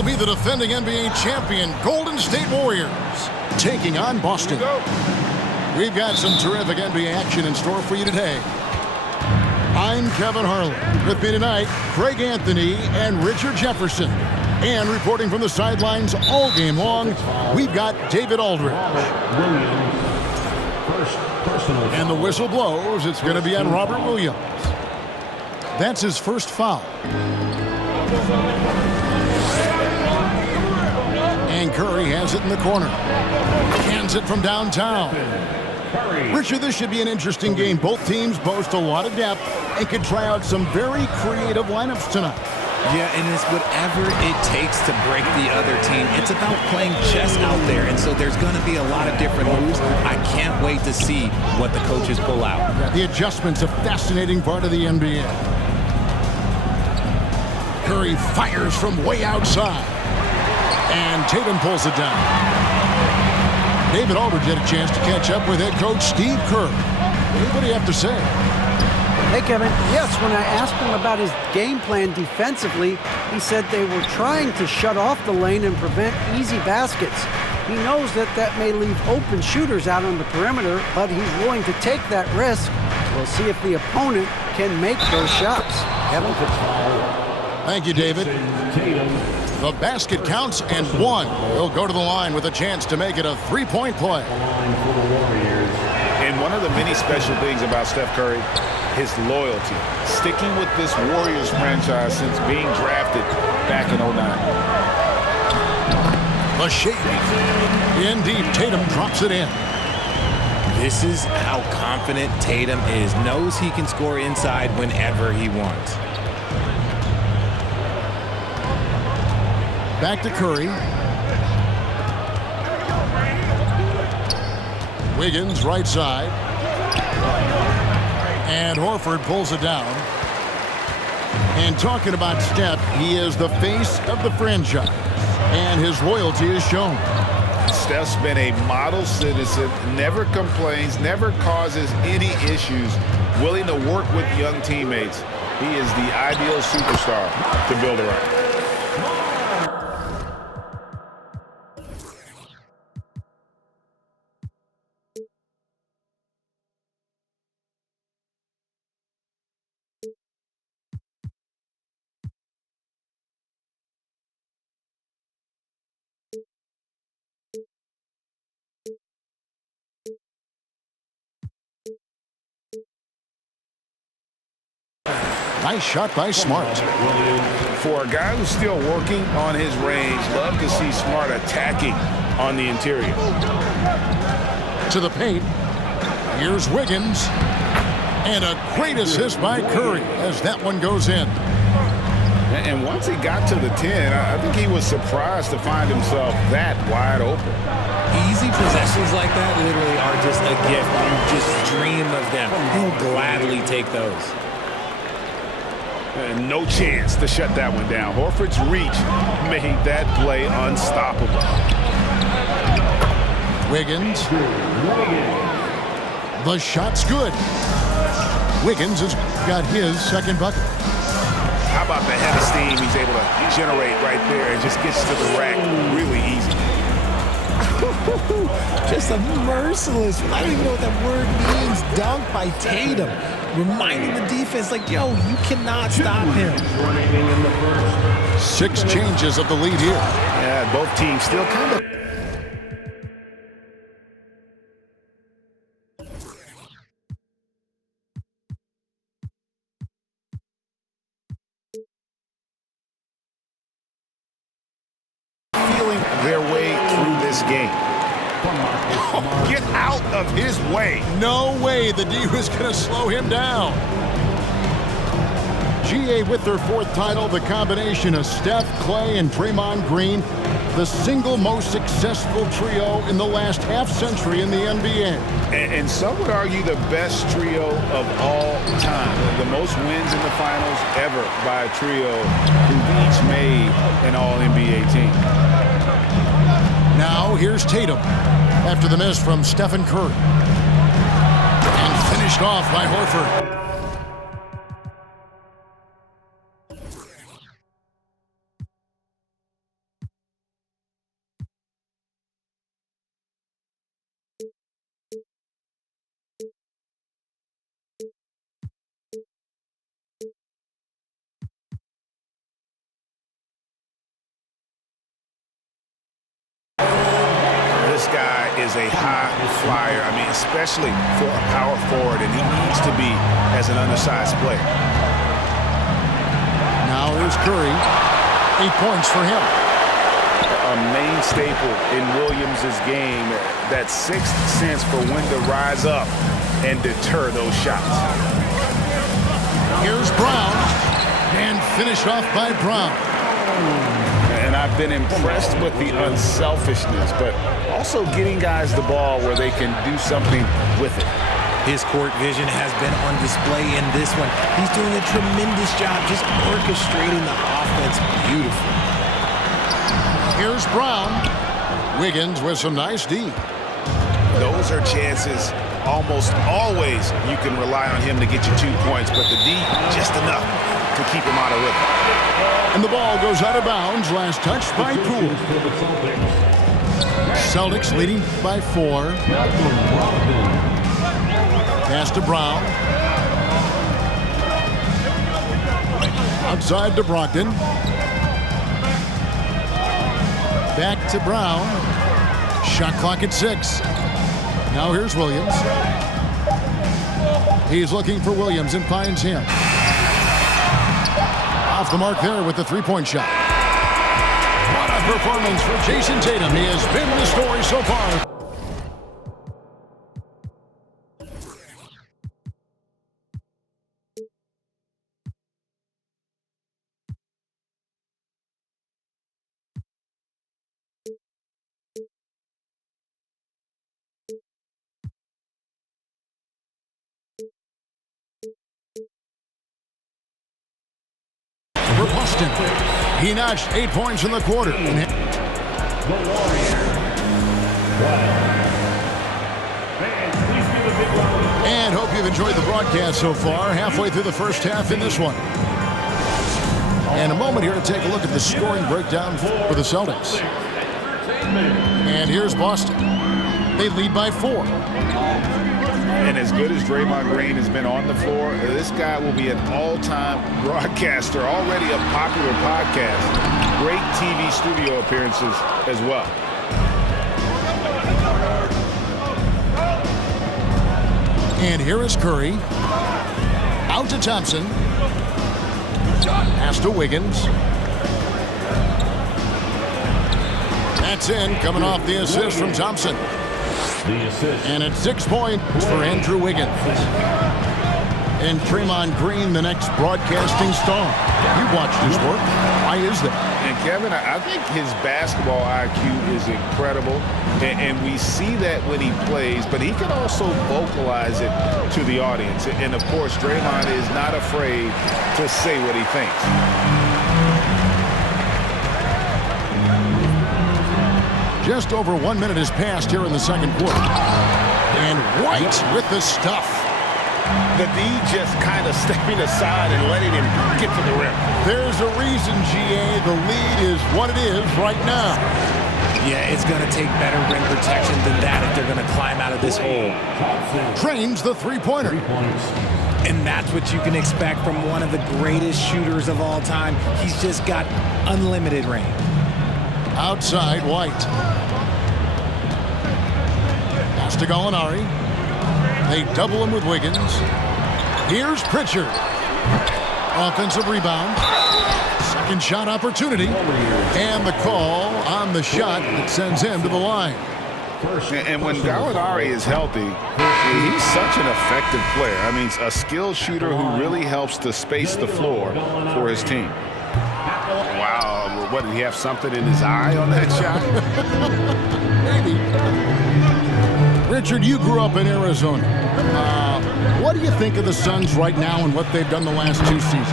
It'll be the defending NBA champion Golden State Warriors taking on Boston. We've got some terrific NBA action in store for you today. I'm Kevin Harlan. With me tonight, Craig Anthony and Richard Jefferson. And reporting from the sidelines all game long, we've got David Aldridge. And the whistle blows. It's going to be on Robert Williams. That's his first foul. And Curry has it in the corner. Hands it from downtown. Richard, this should be an interesting game. Both teams boast a lot of depth and can try out some very creative lineups tonight. Yeah, and it's whatever it takes to break the other team. It's about playing chess out there, and so there's going to be a lot of different moves. I can't wait to see what the coaches pull out. Yeah, the adjustment's a fascinating part of the NBA. Curry fires from way outside. And Tatum pulls it down. David Aldridge had a chance to catch up with head coach Steve Kerr. What do you have to say? Hey, Kevin. Yes, when I asked him about his game plan defensively, he said they were trying to shut off the lane and prevent easy baskets. He knows that that may leave open shooters out on the perimeter, but he's willing to take that risk. We'll see if the opponent can make those shots. Kevin? Thank you, David. The basket counts and one. He'll go to the line with a chance to make it a three-point play. And one of the many special things about Steph Curry, his loyalty. Sticking with this Warriors franchise since being drafted back in '09. The shake. In deep, Tatum drops it in. This is how confident Tatum is. Knows he can score inside whenever he wants. Back to Curry. Wiggins, right side. And Horford pulls it down. And talking about Steph, he is the face of the franchise. And his loyalty is shown. Steph's been a model citizen, never complains, never causes any issues, willing to work with young teammates. He is the ideal superstar to build around. Nice shot by Smart. For a guy who's still working on his range, love to see Smart attacking on the interior. To the paint. Here's Wiggins. And a great assist by Curry as that one goes in. And once he got to the 10, I think he was surprised to find himself that wide open. Easy possessions like that literally are just a gift. You just dream of them. He'll gladly take those. No chance to shut that one down. Horford's reach made that play unstoppable. Wiggins. The shot's good. Wiggins has got his second bucket. How about the head of steam he's able to generate right there and just gets to the rack really easy. Just a merciless, I don't even know what that word means, dunk by Tatum. Reminding the defense, like, yo, you cannot stop him. 6 changes of the lead here. Yeah, both teams still kind of. Feeling their way through this game. Oh, get out of his way. No way the D was going to slow him down. GA with their 4th title, the combination of Steph, Clay, and Draymond Green, the single most successful trio in the last half-century in the NBA. And some would argue the best trio of all time. The most wins in the finals ever by a trio who've each made an All-NBA team. Now here's Tatum after the miss from Stephen Curry. And finished off by Horford. this guy is a high flyer. I mean, especially for a power forward, and he needs to be as an undersized player. Now here's Curry. 8 points for him. A main staple in Williams' game, that sixth sense for when to rise up and deter those shots. Here's Brown, and finished off by Brown. And I've been impressed with the unselfishness, but also getting guys the ball where they can do something with it. His court vision has been on display in this one. He's doing a tremendous job just orchestrating the offense beautifully. Here's Brown. Wiggins with some nice D. Those are chances almost always you can rely on him to get you 2 points, but the D just enough to keep him out of rhythm. And the ball goes out of bounds. Last touch by Poole. Celtics leading by 4. Pass to Brown. Outside to Brogdon. Back to Brown. Shot clock at 6. Now here's Williams. He's looking for Williams and finds him. Off the mark there with the three-point shot. What a performance for Jason Tatum. He has been the story so far. For Boston, he notched 8 points in the quarter. And hope you've enjoyed the broadcast so far. Halfway through the first half in this one. And a moment here to take a look at the scoring breakdown for the Celtics. And here's Boston. They lead by 4. And as good as Draymond Green has been on the floor, this guy will be an all-time broadcaster, already a popular podcast. Great TV studio appearances as well. And here is Curry. Out to Thompson. Pass to Wiggins. That's in, coming off the assist from Thompson. And it's 6 points for Andrew Wiggins. And Draymond Green, the next broadcasting star. You watched his work. Why is that? And Kevin, I think his basketball IQ is incredible. And we see that when he plays, but he can also vocalize it to the audience. And of course, Draymond is not afraid to say what he thinks. Just over 1 minute has passed here in the second quarter. And White with the stuff. The D just kind of stepping aside and letting him get to the rim. There's a reason, GA, the lead is what it is right now. Yeah, it's going to take better rim protection than that if they're going to climb out of this hole. Trains the three-pointer. And that's what you can expect from one of the greatest shooters of all time. He's just got unlimited range. Outside, White. Pass to Gallinari. They double him with Wiggins. Here's Pritchard. Offensive rebound. Second shot opportunity. And the call on the shot that sends him to the line. And when Gallinari is healthy, he's such an effective player. I mean, a skilled shooter who really helps to space the floor for his team. Wow, what, did he have something in his eye on that shot? Maybe. Richard, you grew up in Arizona. What do you think of the Suns right now and what they've done the last 2 seasons?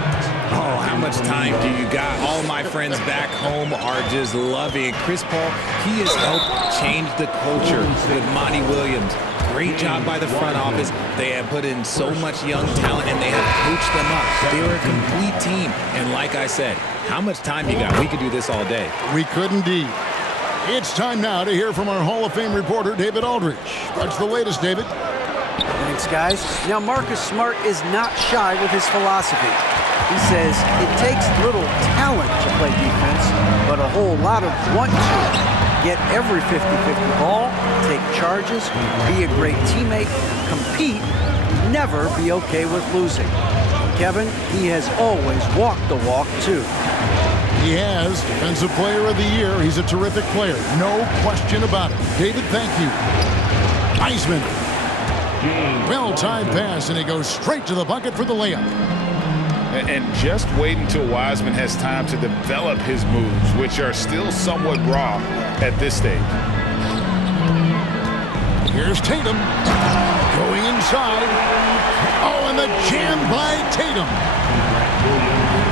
Oh, how much time do you got? All my friends back home are just loving it. Chris Paul, he has helped change the culture with Monty Williams. Great job by the front office. They have put in so much young talent, and they have coached them up. They are a complete team. And like I said, how much time you got? We could do this all day. We could indeed. It's time now to hear from our Hall of Fame reporter, David Aldridge. What's the latest, David? Thanks, guys. Now, Marcus Smart is not shy with his philosophy. He says it takes little talent to play defense, but a whole lot of want to. Get every 50-50 ball, take charges, be a great teammate, compete, never be okay with losing. Kevin, he has always walked the walk, too. He has Defensive Player of the Year. He's a terrific player. No question about it. David, thank you. Eisman. Well-timed pass, and he goes straight to the bucket for the layup. And just wait until Wiseman has time to develop his moves, which are still somewhat raw at this stage. Here's Tatum. Going inside. Oh, and the jam by Tatum.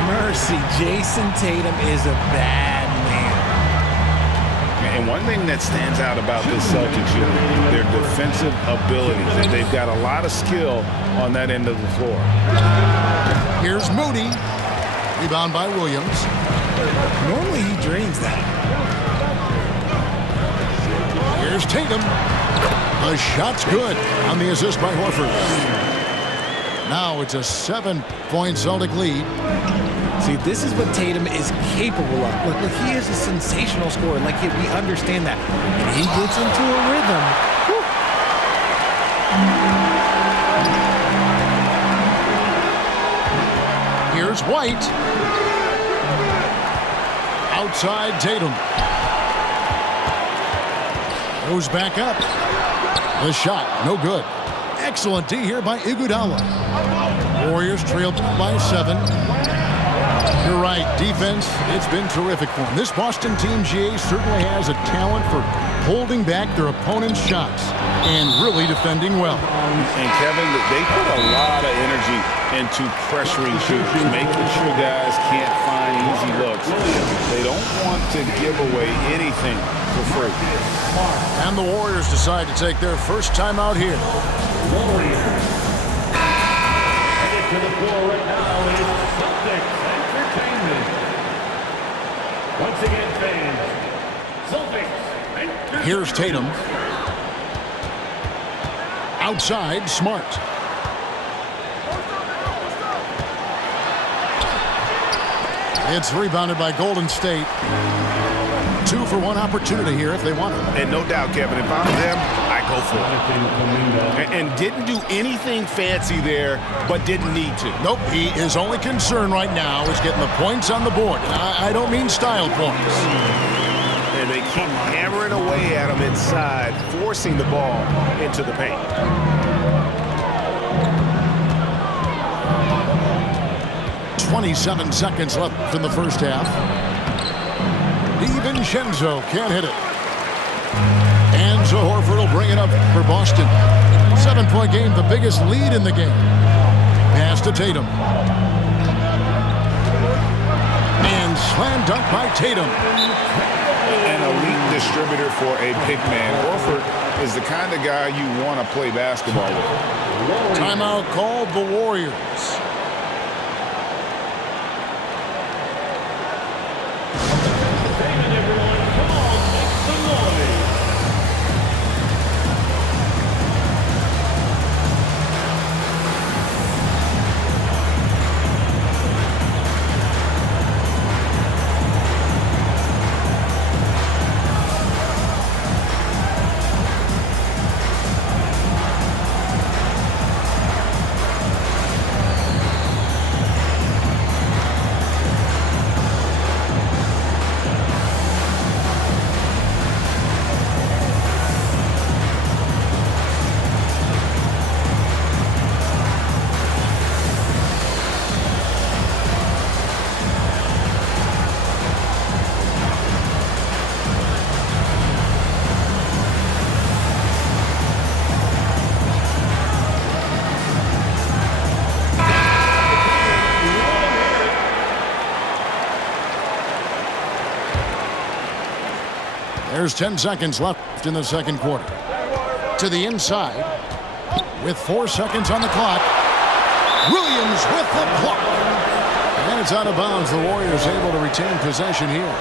Mercy, Jason Tatum is a bad man. And one thing that stands out about this Celtics unit, their defensive abilities. And they've got a lot of skill on that end of the floor. Here's Moody. Rebound by Williams. Normally he drains that. Here's Tatum. The shot's good on the assist by Horford. Now it's a 7-point Celtic lead. See, this is what Tatum is capable of. Look, he is a sensational scorer. Like, we understand that. When he gets into a rhythm, whew. Here's White. Outside Tatum. Goes back up. The shot, no good. Excellent D here by Iguodala. Warriors trailed by 7. You're right, defense, it's been terrific for them. This Boston team, GA, certainly has a talent for holding back their opponent's shots and really defending well. And Kevin, they put a lot of energy into pressuring shooters, making sure guys can't find easy looks. They don't want to give away anything for free. And the Warriors decide to take their first time out here. Headed to the floor right now is Celtics Entertainment. Once again, fans, Celtics Entertainment. Here's Tatum. Outside, Smart. It's rebounded by Golden State. 2 for 1 opportunity here if they want it. And no doubt, Kevin, if I'm them, I go for it. And didn't do anything fancy there, but didn't need to. Nope, his only concern right now is getting the points on the board. And I don't mean style points. And they keep hammering away at him inside, forcing the ball into the paint. 27 seconds left in the first half. DiVincenzo can't hit it. And Horford will bring it up for Boston. 7-point game, the biggest lead in the game. Pass to Tatum. And slam dunk by Tatum. An elite distributor for a big man. Horford is the kind of guy you want to play basketball with. Timeout called the Warriors. There's 10 seconds left in the second quarter. To the inside with 4 seconds on the clock. Williams with the block. And it's out of bounds. The Warriors able to retain possession here.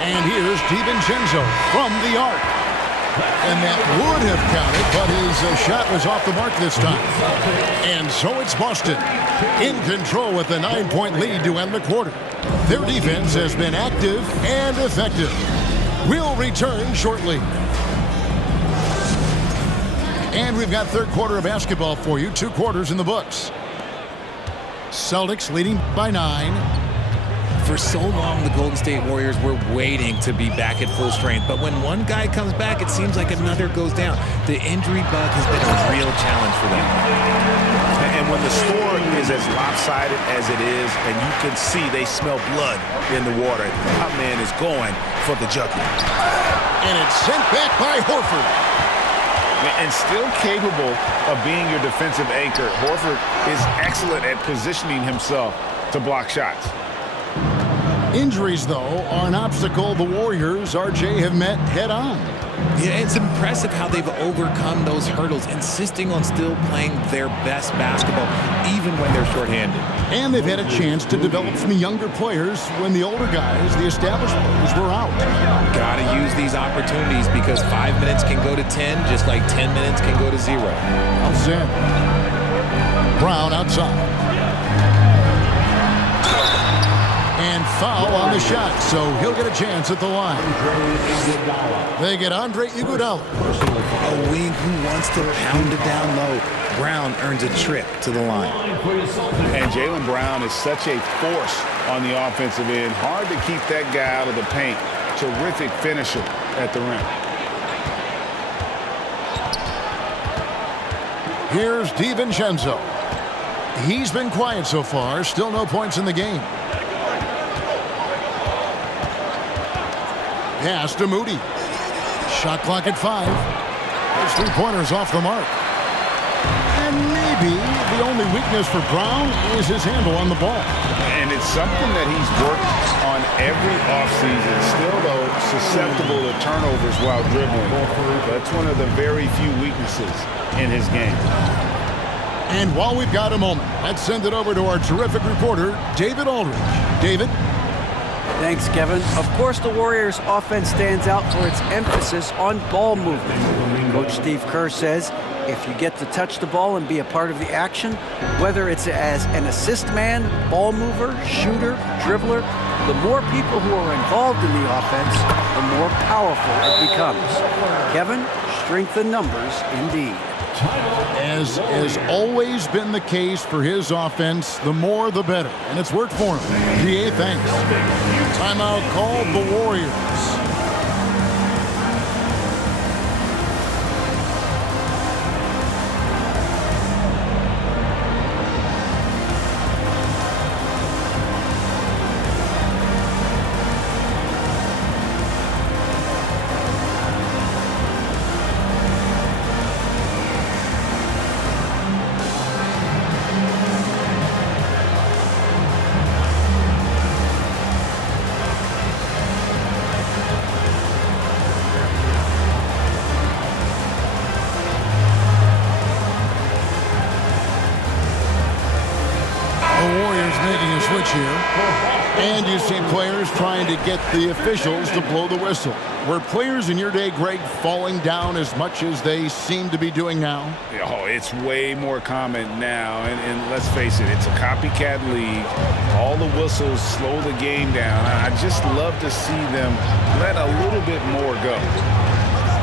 And here's DiVincenzo from the arc. And that would have counted, but his shot was off the mark this time. And so it's Boston in control with a 9-point lead to end the quarter. Their defense has been active and effective. We'll return shortly. And we've got third quarter of basketball for you. 2 quarters in the books. Celtics leading by 9. For so long, the Golden State Warriors were waiting to be back at full strength. But when one guy comes back, it seems like another goes down. The injury bug has been a real challenge for them. And when the score is as lopsided as it is, and you can see they smell blood in the water, that man is going for the jugular. And it's sent back by Horford. And still capable of being your defensive anchor, Horford is excellent at positioning himself to block shots. Injuries, though, are an obstacle the Warriors, RJ, have met head-on. Yeah, it's impressive how they've overcome those hurdles, insisting on still playing their best basketball, even when they're shorthanded. And they've had a chance to develop some younger players when the older guys, the established players, were out. Gotta use these opportunities because 5 minutes can go to 10, just like 10 minutes can go to 0. Well said. Brown outside. And foul on the shot, so he'll get a chance at the line. They get Andre Iguodala. A wing who wants to pound it down low. Brown earns a trip to the line. And Jaylen Brown is such a force on the offensive end. Hard to keep that guy out of the paint. Terrific finisher at the rim. Here's DiVincenzo. He's been quiet so far. Still no points in the game. Pass to Moody. Shot clock at 5. His 3-pointer's off the mark. And maybe the only weakness for Brown is his handle on the ball. And it's something that he's worked on every offseason. Still, though, susceptible to turnovers while dribbling. That's one of the very few weaknesses in his game. And while we've got a moment, let's send it over to our terrific reporter, David Aldridge. David? Thanks, Kevin. Of course, the Warriors' offense stands out for its emphasis on ball movement. Coach Steve Kerr says, if you get to touch the ball and be a part of the action, whether it's as an assist man, ball mover, shooter, dribbler, the more people who are involved in the offense, the more powerful it becomes. Kevin, strength in numbers indeed. As has always been the case for his offense, the more the better. And it's worked for him. GA, thanks. Timeout called the Warriors. And you see players trying to get the officials to blow the whistle. Were players in your day, Greg, falling down as much as they seem to be doing now? Oh, it's way more common now. And let's face it, it's a copycat league. All the whistles slow the game down. I just love to see them let a little bit more go.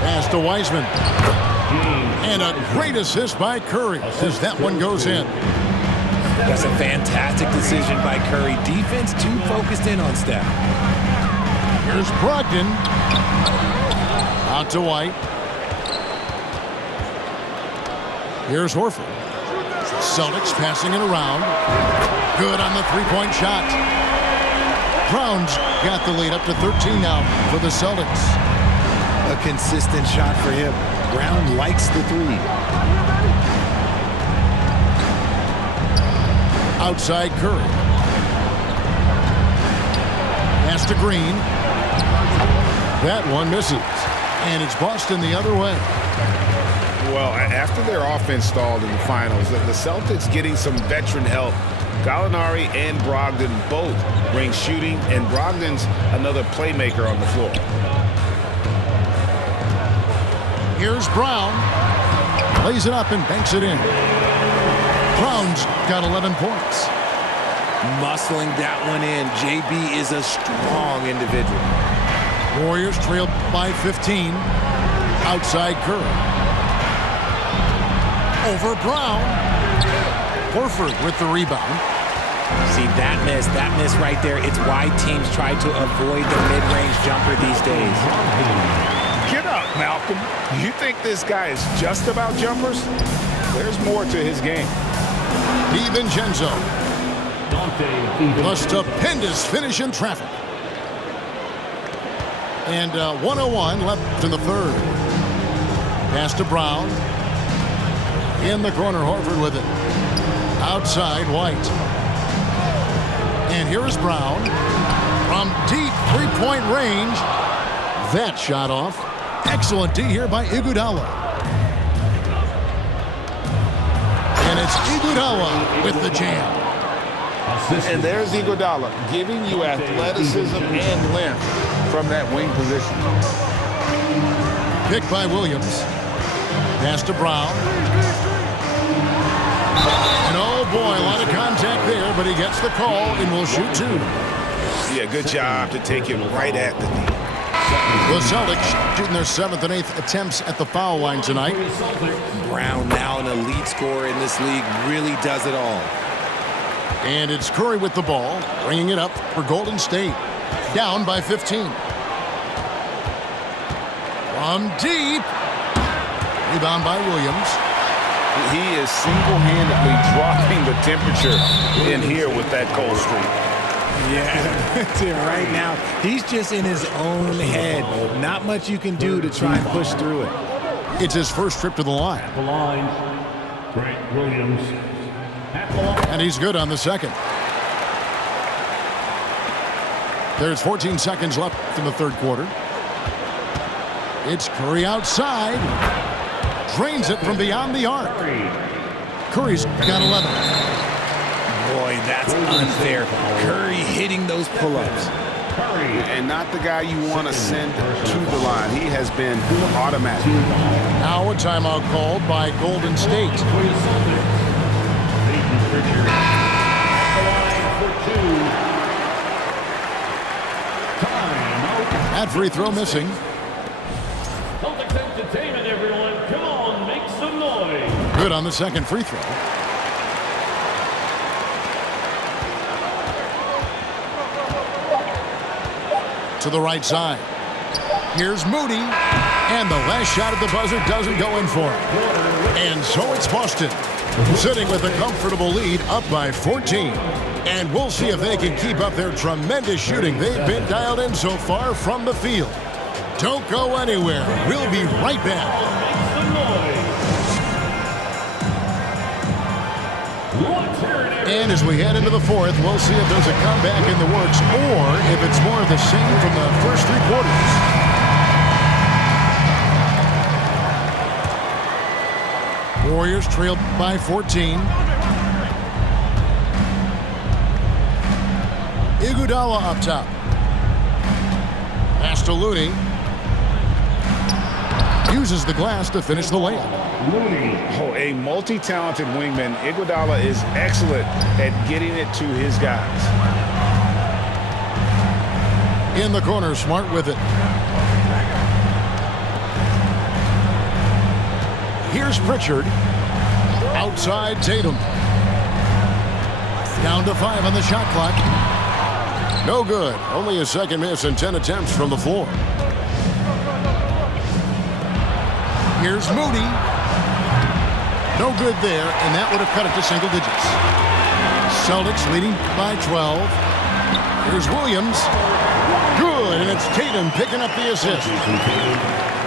Pass to Wiseman. And a great assist by Curry as that one goes in. That's a fantastic decision by Curry. Defense too focused in on Steph. Here's Brogdon. Out to White. Here's Horford. Celtics passing it around. Good on the three-point shot. Brown's got the lead up to 13 now for the Celtics. A consistent shot for him. Brown likes the three. Outside Curry. Pass to Green. That one misses. And it's Boston the other way. Well, after their offense stalled in the finals, the Celtics getting some veteran help. Gallinari and Brogdon both bring shooting, and Brogdon's another playmaker on the floor. Here's Brown. Lays it up and banks it in. Brown's got 11 points. Muscling that one in. JB is a strong individual. Warriors trail by 15. Outside Curry. Over Brown. Horford with the rebound. See, that miss right there. It's why teams try to avoid the mid-range jumper these days. Get up, Malcolm. You think this guy is just about jumpers? There's more to his game. DiVincenzo. Dante. The stupendous finish in traffic. And 1:01 left in the third. Pass to Brown. In the corner, Horford with it. Outside, White. And here is Brown. From deep three-point range. That shot off. Excellent D here by Iguodala. And it's Iguodala with the jam. And there's Iguodala giving you athleticism and length from that wing position. Picked by Williams. Pass to Brown. And oh boy, a lot of contact there, but he gets the call and will shoot two. Yeah, good job to take him right at the knee. The Celtics shooting their 7th and 8th attempts at the foul line tonight. Brown, now an elite scorer in this league, really does it all. And it's Curry with the ball, bringing it up for Golden State. Down by 15. From deep. Rebound by Williams. He is single-handedly dropping the temperature in here with that cold streak. Yeah, right now, he's just in his own head. Not much you can do to try and push through it. It's his first trip to the line. At the line, Grant Williams. At the line. And he's good on the second. There's 14 seconds left in the third quarter. It's Curry outside. Drains it from beyond the arc. Curry's got 11. Boy, that's unfair. Curry hitting those pull-ups. And not the guy you want to send to the line. He has been automatic. Now a timeout called by Golden State. That free throw missing. Celtics entertainment, everyone. Come on, make some noise. Good on the second free throw. To the right side. Here's Moody. And the last shot at the buzzer doesn't go in for him. And so it's Boston, sitting with a comfortable lead up by 14. And we'll see if they can keep up their tremendous shooting they've been dialed in so far from the field. Don't go anywhere. We'll be right back. And as we head into the fourth, we'll see if there's a comeback in the works or if it's more of the same from the first three quarters. Warriors trail by 14. Iguodala up top. Pass to Looney. Uses the glass to finish the layup. Oh, a multi-talented wingman. Iguodala is excellent at getting it to his guys. In the corner, Smart with it. Here's Pritchard. Outside Tatum. Down to 5 on the shot clock. No good. Only a second miss and 10 attempts from the floor. Here's Moody. No good there, and that would have cut it to single digits. Celtics leading by 12. Here's Williams. Good, and it's Tatum picking up the assist.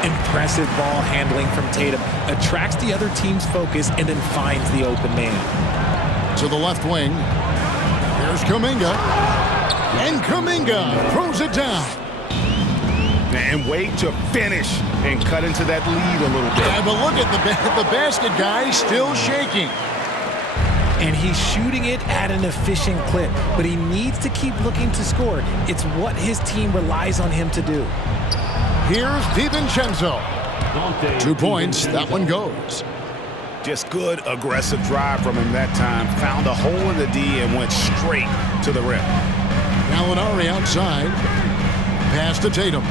Impressive ball handling from Tatum. Attracts the other team's focus and then finds the open man. To the left wing. Here's Kuminga. And Kuminga throws it down. And wait to finish and cut into that lead a little bit. Yeah, but look at the basket guy still shaking. And he's shooting it at an efficient clip, but he needs to keep looking to score. It's what his team relies on him to do. Here's DiVincenzo. Dante 2 points. That one goes. Just good, aggressive drive from him that time. Found a hole in the D and went straight to the rim. Gallinari outside. Pass to Tatum.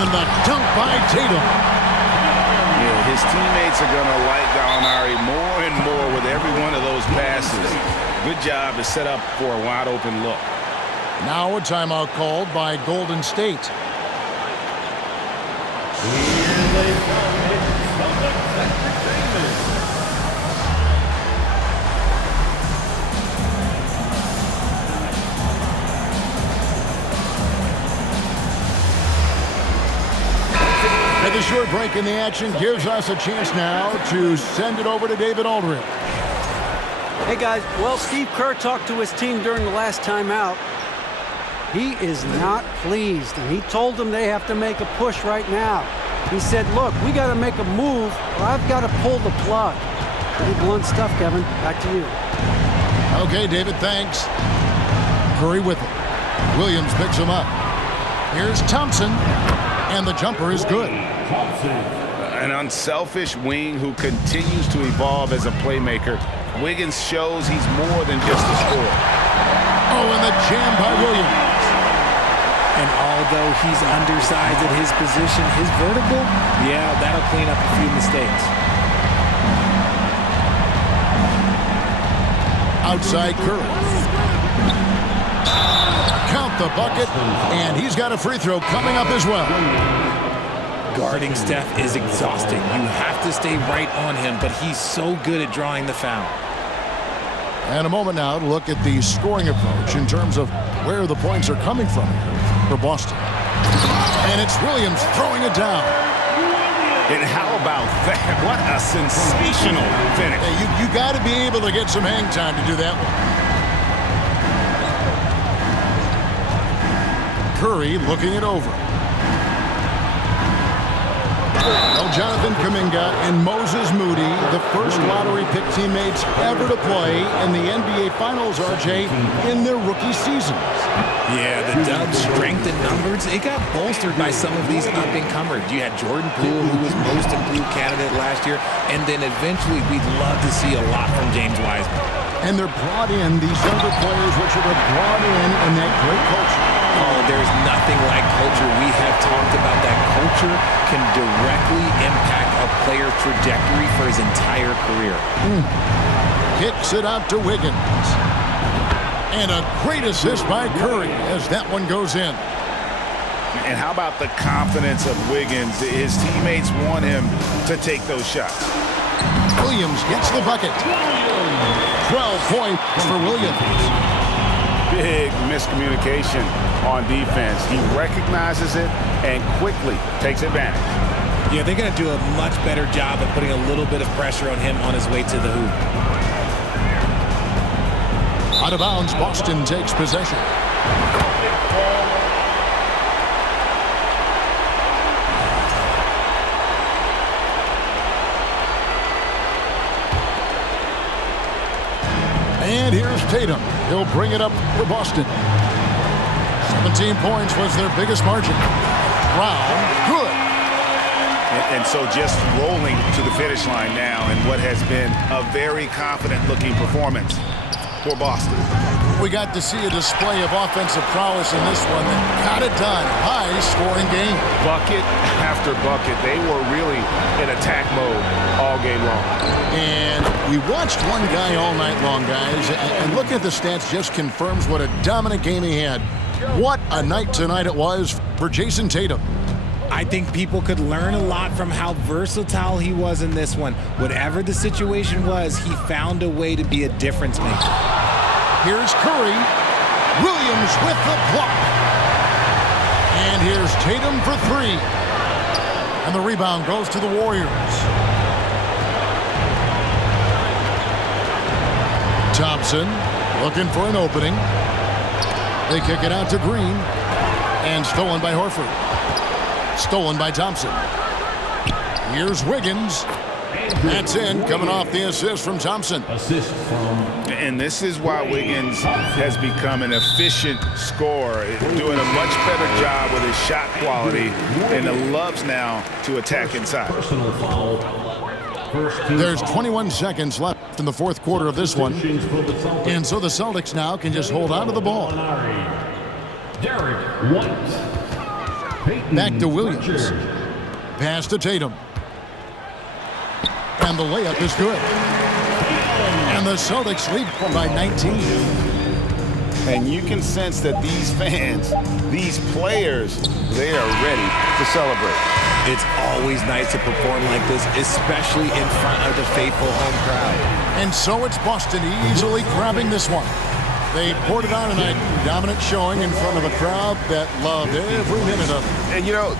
And the dunk by Tatum. Yeah, his teammates are going to like Gallinari more and more with every one of those passes. Good job to set up for a wide-open look. Now a timeout called by Golden State. Here they come. It's Celtics Entertainment. And the short break in the action gives us a chance now to send it over to David Aldridge. Hey, guys. Well, Steve Kerr talked to his team during the last timeout. He is not pleased, and he told them they have to make a push right now. He said, look, we got to make a move, or I've got to pull the plug. Pretty blunt stuff, Kevin. Back to you. Okay, David, thanks. Curry with it. Williams picks him up. Here's Thompson, and the jumper is good. An unselfish wing who continues to evolve as a playmaker. Wiggins shows he's more than just a scorer. Oh, and the jam by Williams. And although he's undersized at his position, his vertical, yeah, that'll clean up a few mistakes. Outside Curry. Count the bucket, and he's got a free throw coming up as well. Guarding Steph is exhausting. You have to stay right on him, but he's so good at drawing the foul. And a moment now to look at the scoring approach in terms of where the points are coming from for Boston. And it's Williams throwing it down. And how about that? What a sensational finish. Hey, you got to be able to get some hang time to do that one. Curry looking it over. Well, Jonathan Kuminga and Moses Moody, the first lottery pick teammates ever to play in the NBA Finals, RJ, in their rookie seasons. Yeah, the Dubs' strength in numbers, it got bolstered by some of these up-and-comers. You had Jordan Poole, who was most improved candidate last year, and then eventually we'd love to see a lot from James Wiseman. And they're brought in, these younger players, which are brought in that great culture. Oh, there's nothing like culture. We have talked about that culture can directly impact a player's trajectory for his entire career. Kicks it out to Wiggins. And a great assist by Curry as that one goes in. And how about the confidence of Wiggins? His teammates want him to take those shots. Williams gets the bucket. 12 points for Williams. Big miscommunication on defense. He recognizes it and quickly takes advantage. Yeah, they're going to do a much better job of putting a little bit of pressure on him on his way to the hoop. Out of bounds, Boston takes possession. And here's Tatum. He'll bring it up for Boston. 17 points was their biggest margin. Brown, good. And so just rolling to the finish line now in what has been a very confident-looking performance for Boston. We got to see a display of offensive prowess in this one that got it done. High-scoring game. Bucket after bucket. They were really in attack mode all game long. And we watched one guy all night long, guys, and looking at the stats just confirms what a dominant game he had. What a night tonight it was for Jason Tatum. I think people could learn a lot from how versatile he was in this one. Whatever the situation was, he found a way to be a difference maker. Here's Curry. Williams with the block. And here's Tatum for three. And the rebound goes to the Warriors. Thompson looking for an opening. They kick it out to Green. And stolen by Horford. Stolen by Thompson. Here's Wiggins. That's in, coming off the assist from Thompson. Assist from And this is why Wiggins has become an efficient scorer, doing a much better job with his shot quality, and loves now to attack inside. personal foul. First team There's foul. 21 seconds left in the fourth quarter of this one. Substitutions for the Celtics. And so the Celtics now can just hold on to the ball. Derek White. Peyton Back to Williams. Pritchard. Pass to Tatum. And the layup is good. And the Celtics lead by 19. And you can sense that these fans, these players, they are ready to celebrate. It's always nice to perform like this, especially in front of the faithful home crowd. And so it's Boston easily grabbing this one. They poured it on tonight. Dominant showing in front of a crowd that loved every minute of it. And you know,